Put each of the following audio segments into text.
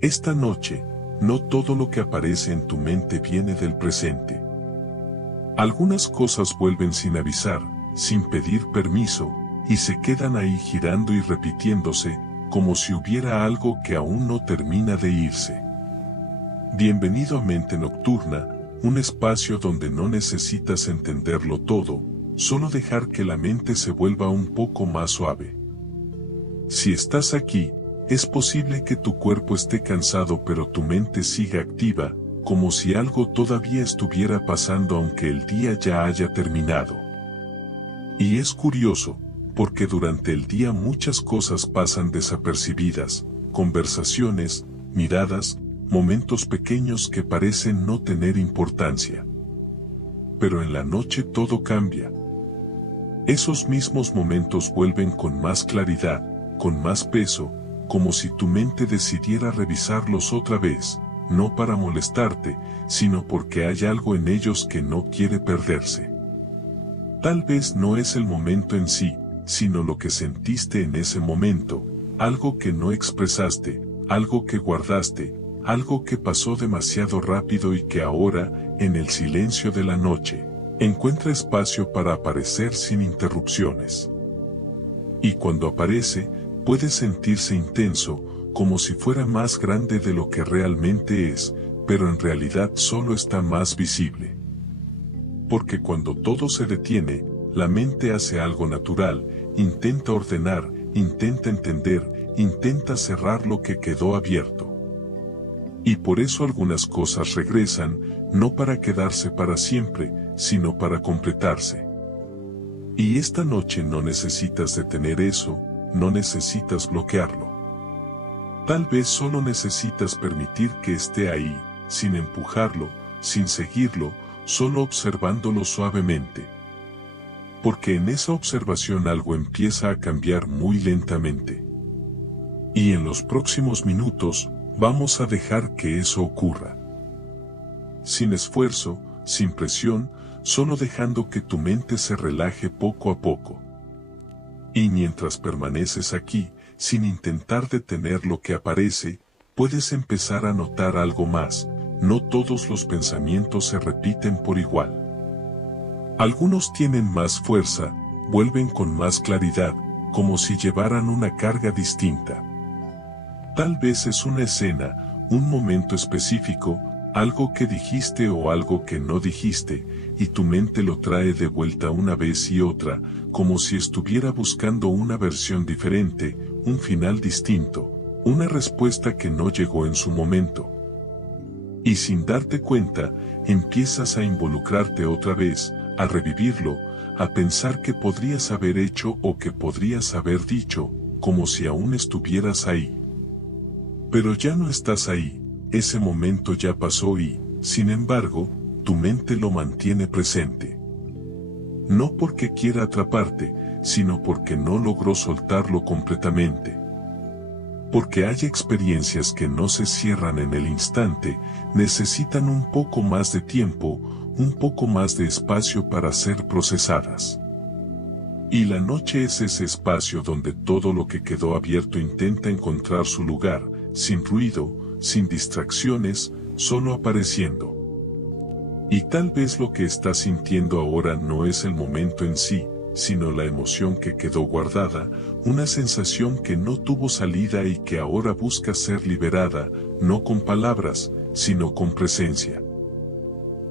Esta noche, no todo lo que aparece en tu mente viene del presente. Algunas cosas vuelven sin avisar, sin pedir permiso, y se quedan ahí girando y repitiéndose, como si hubiera algo que aún no termina de irse. Bienvenido a Mente Nocturna, un espacio donde no necesitas entenderlo todo, solo dejar que la mente se vuelva un poco más suave. Si estás aquí, es posible que tu cuerpo esté cansado pero tu mente siga activa, como si algo todavía estuviera pasando aunque el día ya haya terminado. Y es curioso, porque durante el día muchas cosas pasan desapercibidas, conversaciones, miradas, momentos pequeños que parecen no tener importancia. Pero en la noche todo cambia. Esos mismos momentos vuelven con más claridad, con más peso, como si tu mente decidiera revisarlos otra vez, no para molestarte, sino porque hay algo en ellos que no quiere perderse. Tal vez no es el momento en sí, sino lo que sentiste en ese momento, algo que no expresaste, algo que guardaste, algo que pasó demasiado rápido y que ahora, en el silencio de la noche, encuentra espacio para aparecer sin interrupciones. Y cuando aparece, puede sentirse intenso, como si fuera más grande de lo que realmente es, pero en realidad solo está más visible. Porque cuando todo se detiene, la mente hace algo natural, intenta ordenar, intenta entender, intenta cerrar lo que quedó abierto. Y por eso algunas cosas regresan, no para quedarse para siempre, sino para completarse. Y esta noche no necesitas detener eso, no necesitas bloquearlo. Tal vez solo necesitas permitir que esté ahí, sin empujarlo, sin seguirlo, solo observándolo suavemente. Porque en esa observación algo empieza a cambiar muy lentamente. Y en los próximos minutos, vamos a dejar que eso ocurra. Sin esfuerzo, sin presión, solo dejando que tu mente se relaje poco a poco. Y mientras permaneces aquí, sin intentar detener lo que aparece, puedes empezar a notar algo más. No todos los pensamientos se repiten por igual. Algunos tienen más fuerza, vuelven con más claridad, como si llevaran una carga distinta. Tal vez es una escena, un momento específico, algo que dijiste o algo que no dijiste, y tu mente lo trae de vuelta una vez y otra, como si estuviera buscando una versión diferente, un final distinto, una respuesta que no llegó en su momento. Y sin darte cuenta, empiezas a involucrarte otra vez, a revivirlo, a pensar que podrías haber hecho o que podrías haber dicho, como si aún estuvieras ahí. Pero ya no estás ahí, ese momento ya pasó y, sin embargo, tu mente lo mantiene presente. No porque quiera atraparte, sino porque no logró soltarlo completamente. Porque hay experiencias que no se cierran en el instante, necesitan un poco más de tiempo, un poco más de espacio para ser procesadas. Y la noche es ese espacio donde todo lo que quedó abierto intenta encontrar su lugar, sin ruido, sin distracciones, solo apareciendo. Y tal vez lo que estás sintiendo ahora no es el momento en sí, sino la emoción que quedó guardada, una sensación que no tuvo salida y que ahora busca ser liberada, no con palabras, sino con presencia.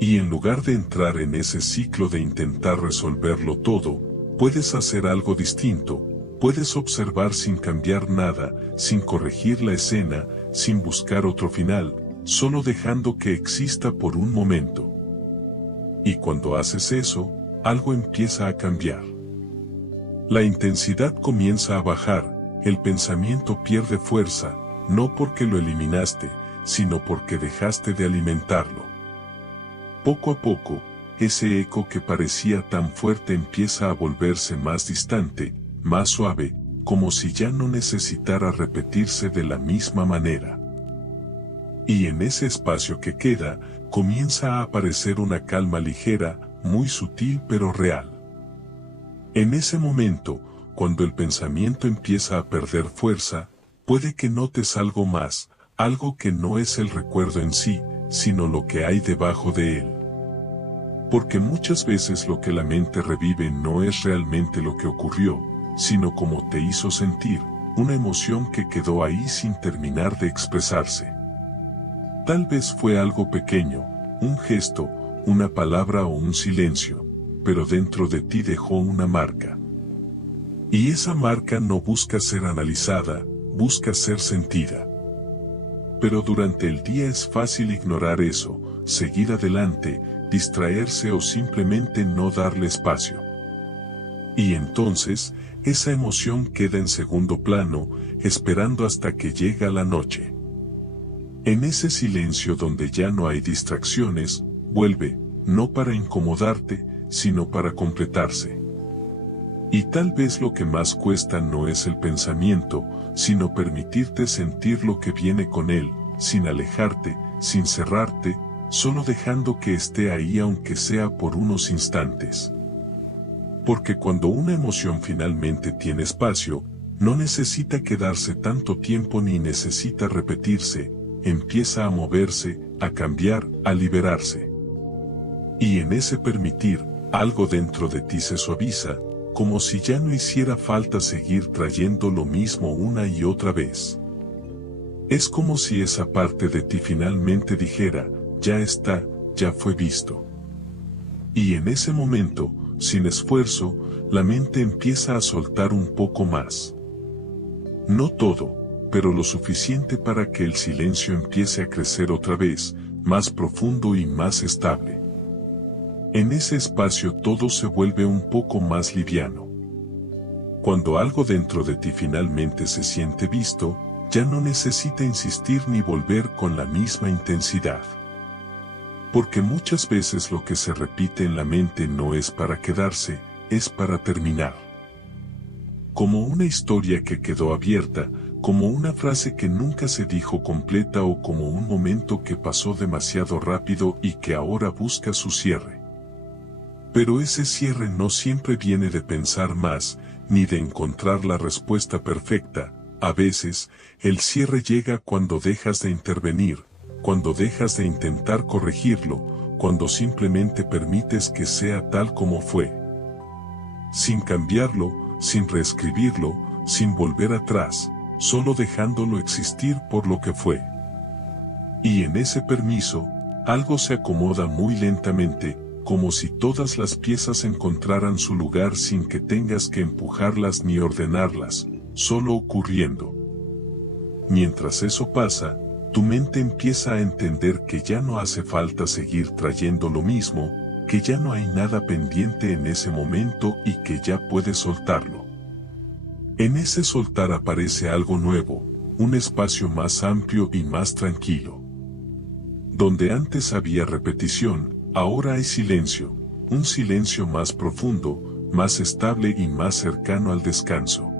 Y en lugar de entrar en ese ciclo de intentar resolverlo todo, puedes hacer algo distinto, puedes observar sin cambiar nada, sin corregir la escena, sin buscar otro final, solo dejando que exista por un momento. Y cuando haces eso, algo empieza a cambiar. La intensidad comienza a bajar, el pensamiento pierde fuerza, no porque lo eliminaste, sino porque dejaste de alimentarlo. Poco a poco, ese eco que parecía tan fuerte empieza a volverse más distante, más suave, como si ya no necesitara repetirse de la misma manera. Y en ese espacio que queda, comienza a aparecer una calma ligera, muy sutil pero real. En ese momento, cuando el pensamiento empieza a perder fuerza, puede que notes algo más, algo que no es el recuerdo en sí, sino lo que hay debajo de él. Porque muchas veces lo que la mente revive no es realmente lo que ocurrió, sino como te hizo sentir, una emoción que quedó ahí sin terminar de expresarse. Tal vez fue algo pequeño, un gesto, una palabra o un silencio, pero dentro de ti dejó una marca. Y esa marca no busca ser analizada, busca ser sentida. Pero durante el día es fácil ignorar eso, seguir adelante, distraerse o simplemente no darle espacio. Y entonces, esa emoción queda en segundo plano, esperando hasta que llega la noche. En ese silencio donde ya no hay distracciones, vuelve, no para incomodarte, sino para completarse. Y tal vez lo que más cuesta no es el pensamiento, sino permitirte sentir lo que viene con él, sin alejarte, sin cerrarte, solo dejando que esté ahí aunque sea por unos instantes. Porque cuando una emoción finalmente tiene espacio, no necesita quedarse tanto tiempo ni necesita repetirse, empieza a moverse, a cambiar, a liberarse. Y en ese permitir, algo dentro de ti se suaviza, como si ya no hiciera falta seguir trayendo lo mismo una y otra vez. Es como si esa parte de ti finalmente dijera, ya está, ya fue visto. Y en ese momento, sin esfuerzo, la mente empieza a soltar un poco más. No todo, pero lo suficiente para que el silencio empiece a crecer otra vez, más profundo y más estable. En ese espacio todo se vuelve un poco más liviano. Cuando algo dentro de ti finalmente se siente visto, ya no necesita insistir ni volver con la misma intensidad. Porque muchas veces lo que se repite en la mente no es para quedarse, es para terminar. Como una historia que quedó abierta, como una frase que nunca se dijo completa o como un momento que pasó demasiado rápido y que ahora busca su cierre. Pero ese cierre no siempre viene de pensar más, ni de encontrar la respuesta perfecta. A veces, el cierre llega cuando dejas de intervenir, cuando dejas de intentar corregirlo, cuando simplemente permites que sea tal como fue. Sin cambiarlo, sin reescribirlo, sin volver atrás, solo dejándolo existir por lo que fue. Y en ese permiso, algo se acomoda muy lentamente, como si todas las piezas encontraran su lugar sin que tengas que empujarlas ni ordenarlas, solo ocurriendo. Mientras eso pasa, tu mente empieza a entender que ya no hace falta seguir trayendo lo mismo, que ya no hay nada pendiente en ese momento y que ya puedes soltarlo. En ese soltar aparece algo nuevo, un espacio más amplio y más tranquilo. Donde antes había repetición, ahora hay silencio, un silencio más profundo, más estable y más cercano al descanso.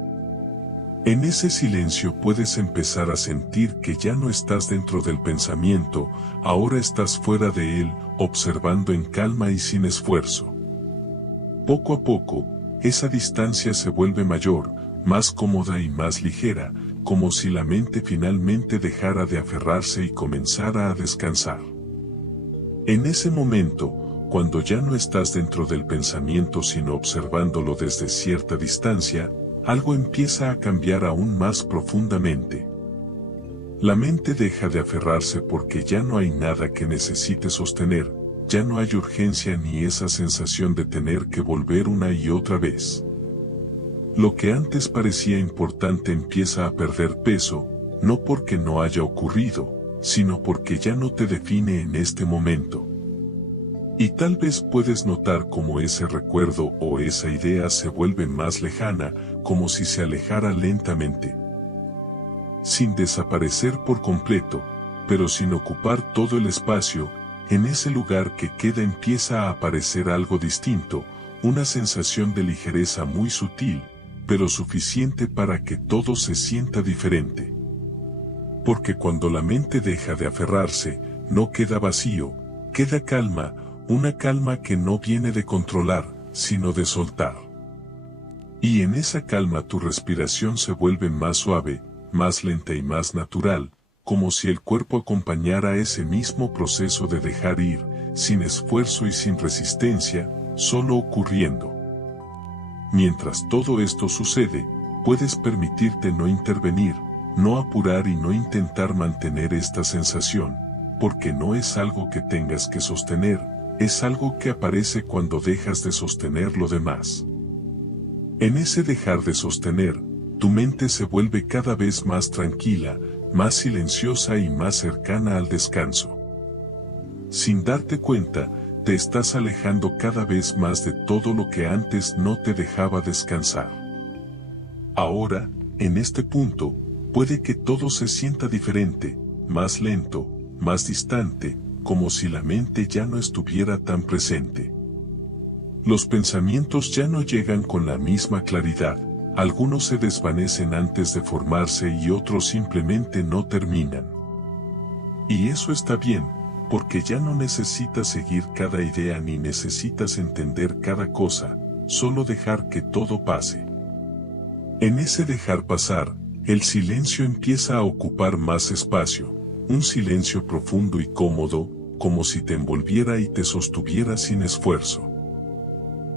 En ese silencio puedes empezar a sentir que ya no estás dentro del pensamiento, ahora estás fuera de él, observando en calma y sin esfuerzo. Poco a poco, esa distancia se vuelve mayor, más cómoda y más ligera, como si la mente finalmente dejara de aferrarse y comenzara a descansar. En ese momento, cuando ya no estás dentro del pensamiento sino observándolo desde cierta distancia, algo empieza a cambiar aún más profundamente. La mente deja de aferrarse porque ya no hay nada que necesite sostener, ya no hay urgencia ni esa sensación de tener que volver una y otra vez. Lo que antes parecía importante empieza a perder peso, no porque no haya ocurrido, sino porque ya no te define en este momento. Y tal vez puedes notar cómo ese recuerdo o esa idea se vuelve más lejana, como si se alejara lentamente. Sin desaparecer por completo, pero sin ocupar todo el espacio, en ese lugar que queda empieza a aparecer algo distinto, una sensación de ligereza muy sutil, pero suficiente para que todo se sienta diferente. Porque cuando la mente deja de aferrarse, no queda vacío, queda calma, una calma que no viene de controlar, sino de soltar. Y en esa calma tu respiración se vuelve más suave, más lenta y más natural, como si el cuerpo acompañara ese mismo proceso de dejar ir, sin esfuerzo y sin resistencia, solo ocurriendo. Mientras todo esto sucede, puedes permitirte no intervenir, no apurar y no intentar mantener esta sensación, porque no es algo que tengas que sostener, es algo que aparece cuando dejas de sostener lo demás. En ese dejar de sostener, tu mente se vuelve cada vez más tranquila, más silenciosa y más cercana al descanso. Sin darte cuenta, te estás alejando cada vez más de todo lo que antes no te dejaba descansar. Ahora, en este punto, puede que todo se sienta diferente, más lento, más distante, como si la mente ya no estuviera tan presente. Los pensamientos ya no llegan con la misma claridad, algunos se desvanecen antes de formarse y otros simplemente no terminan. Y eso está bien, porque ya no necesitas seguir cada idea ni necesitas entender cada cosa, solo dejar que todo pase. En ese dejar pasar, el silencio empieza a ocupar más espacio, un silencio profundo y cómodo, como si te envolviera y te sostuviera sin esfuerzo.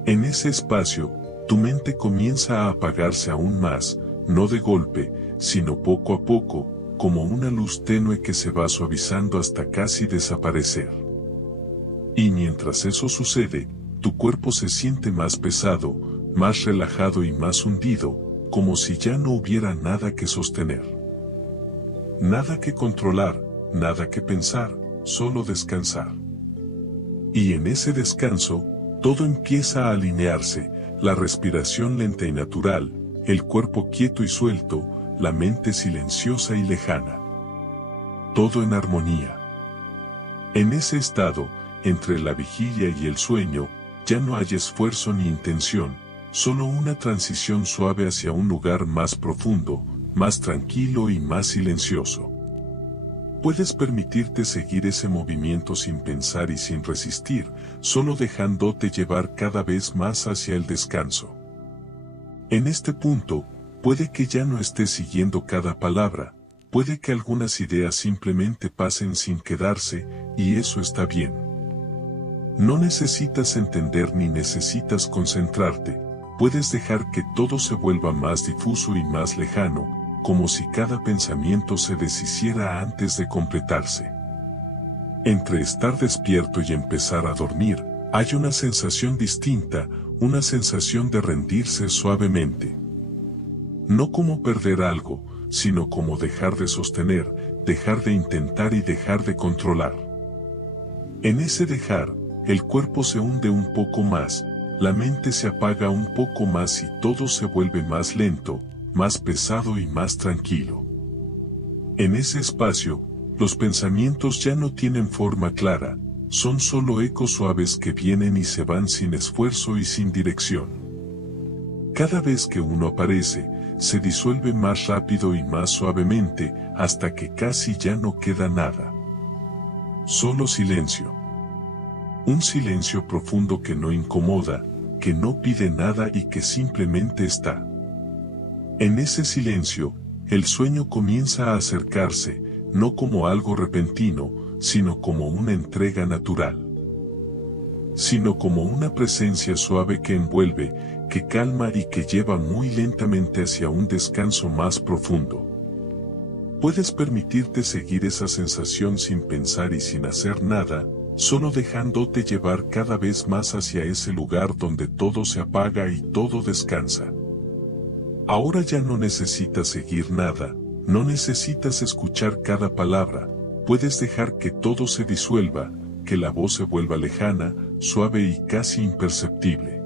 En ese espacio, tu mente comienza a apagarse aún más, no de golpe, sino poco a poco, como una luz tenue que se va suavizando hasta casi desaparecer. Y mientras eso sucede, tu cuerpo se siente más pesado, más relajado y más hundido, como si ya no hubiera nada que sostener. Nada que controlar, nada que pensar, solo descansar. Y en ese descanso, todo empieza a alinearse, la respiración lenta y natural, el cuerpo quieto y suelto, la mente silenciosa y lejana. Todo en armonía. En ese estado, entre la vigilia y el sueño, ya no hay esfuerzo ni intención, solo una transición suave hacia un lugar más profundo, más tranquilo y más silencioso. Puedes permitirte seguir ese movimiento sin pensar y sin resistir, solo dejándote llevar cada vez más hacia el descanso. En este punto, puede que ya no estés siguiendo cada palabra, puede que algunas ideas simplemente pasen sin quedarse, y eso está bien. No necesitas entender ni necesitas concentrarte, puedes dejar que todo se vuelva más difuso y más lejano, como si cada pensamiento se deshiciera antes de completarse. Entre estar despierto y empezar a dormir, hay una sensación distinta, una sensación de rendirse suavemente. No como perder algo, sino como dejar de sostener, dejar de intentar y dejar de controlar. En ese dejar, el cuerpo se hunde un poco más, la mente se apaga un poco más y todo se vuelve más lento, más pesado y más tranquilo. En ese espacio, los pensamientos ya no tienen forma clara, son solo ecos suaves que vienen y se van sin esfuerzo y sin dirección. Cada vez que uno aparece, se disuelve más rápido y más suavemente, hasta que casi ya no queda nada. Solo silencio. Un silencio profundo que no incomoda, que no pide nada y que simplemente está. En ese silencio, el sueño comienza a acercarse, no como algo repentino, sino como una entrega natural. Sino como una presencia suave que envuelve, que calma y que lleva muy lentamente hacia un descanso más profundo. Puedes permitirte seguir esa sensación sin pensar y sin hacer nada, solo dejándote llevar cada vez más hacia ese lugar donde todo se apaga y todo descansa. Ahora ya no necesitas seguir nada, no necesitas escuchar cada palabra, puedes dejar que todo se disuelva, que la voz se vuelva lejana, suave y casi imperceptible.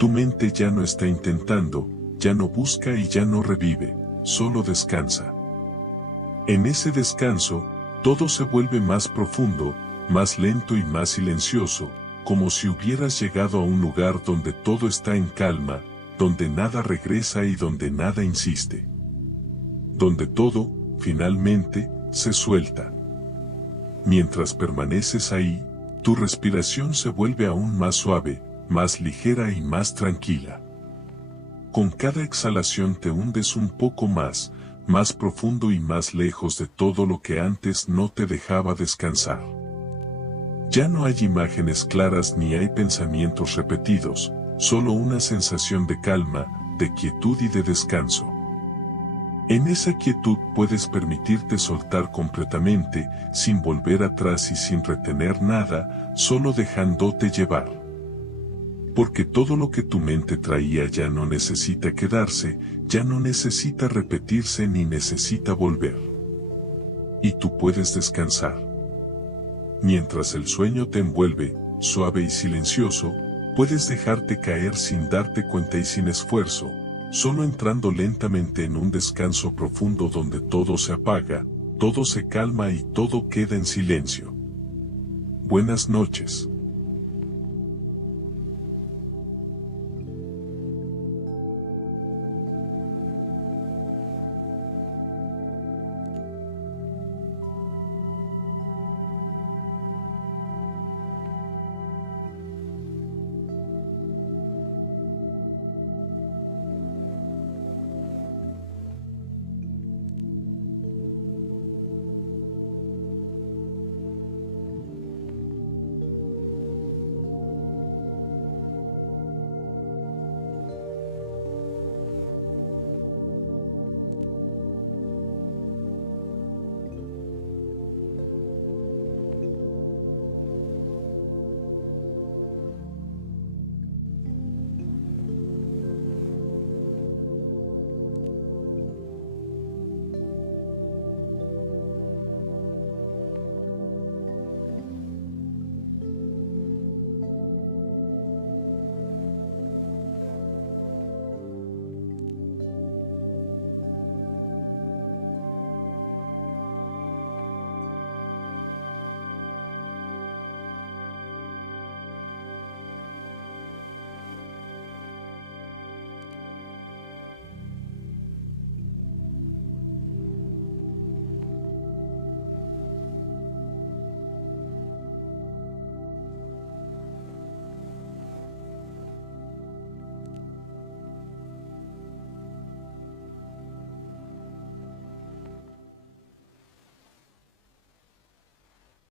Tu mente ya no está intentando, ya no busca y ya no revive, solo descansa. En ese descanso, todo se vuelve más profundo, más lento y más silencioso, como si hubieras llegado a un lugar donde todo está en calma, donde nada regresa y donde nada insiste. Donde todo, finalmente, se suelta. Mientras permaneces ahí, tu respiración se vuelve aún más suave, más ligera y más tranquila. Con cada exhalación te hundes un poco más, más profundo y más lejos de todo lo que antes no te dejaba descansar. Ya no hay imágenes claras ni hay pensamientos repetidos, solo una sensación de calma, de quietud y de descanso. En esa quietud puedes permitirte soltar completamente, sin volver atrás y sin retener nada, solo dejándote llevar. Porque todo lo que tu mente traía ya no necesita quedarse, ya no necesita repetirse ni necesita volver. Y tú puedes descansar. Mientras el sueño te envuelve, suave y silencioso, puedes dejarte caer sin darte cuenta y sin esfuerzo, solo entrando lentamente en un descanso profundo donde todo se apaga, todo se calma y todo queda en silencio. Buenas noches.